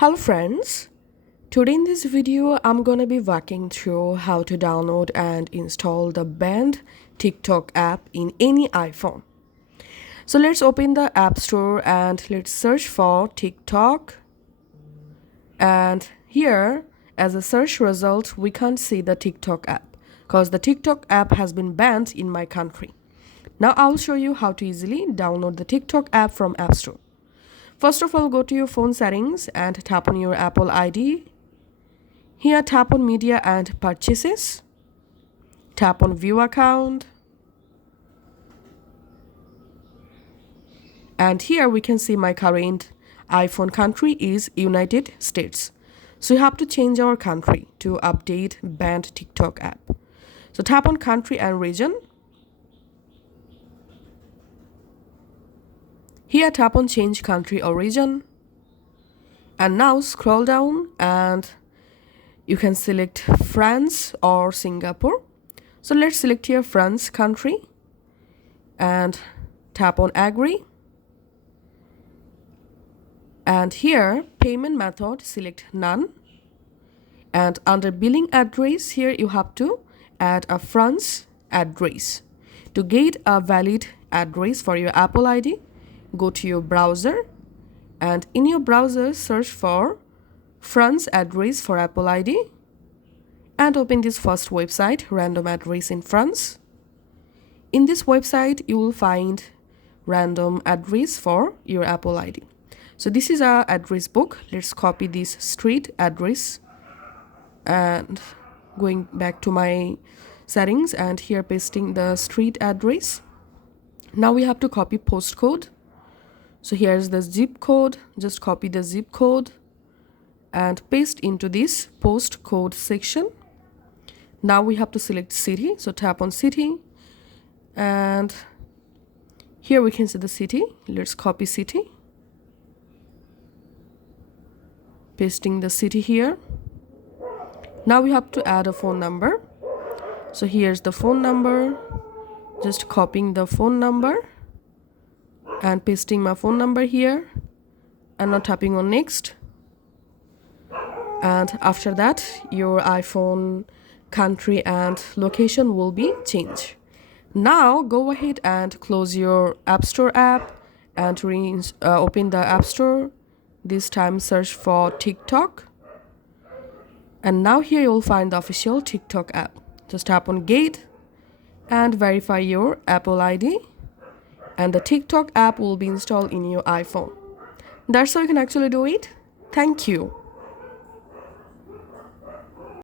Hello friends, today in this video I'm gonna be walking through how to download and install the banned TikTok app in any iPhone. So let's open the App Store and let's search for TikTok. And here as a search result we can't see the TikTok app because the TikTok app has been banned in my country. Now I'll show you how to easily download the TikTok app from App Store. First of all, go to your phone settings and tap on your Apple ID. Here, tap on Media and Purchases. Tap on View Account. And here we can see my current iPhone country is United States. So you have to change our country to update banned TikTok app. So tap on Country and Region. Here tap on Change Country or Region. And now scroll down and you can select France or Singapore. So let's select here France country and tap on Agree. And here payment method, select None. And under billing address, here you have to add a France address. To get a valid address for your Apple ID, go to your browser and in your browser search for France address for Apple ID and open this first website, random address in France. In this website you will find random address for your Apple ID. So this is our address book. Let's copy this street address and going back to my settings and here pasting the street address. Now we have to copy postcode. So here's the zip code. Just copy the zip code and paste into this postcode section. Now we have to select city. So tap on city and here we can see the city. Let's copy city. Pasting the city here. Now we have to add a phone number. So here's the phone number. Just copying the phone number and pasting my phone number here and now tapping on next. And after that your iPhone country and location will be changed. Now go ahead and close your App Store app and open the App Store. This time search for TikTok. And now here you'll find the official TikTok app. Just tap on Get and verify your Apple ID. And the TikTok app will be installed in your iPhone. That's how you can actually do it. Thank you.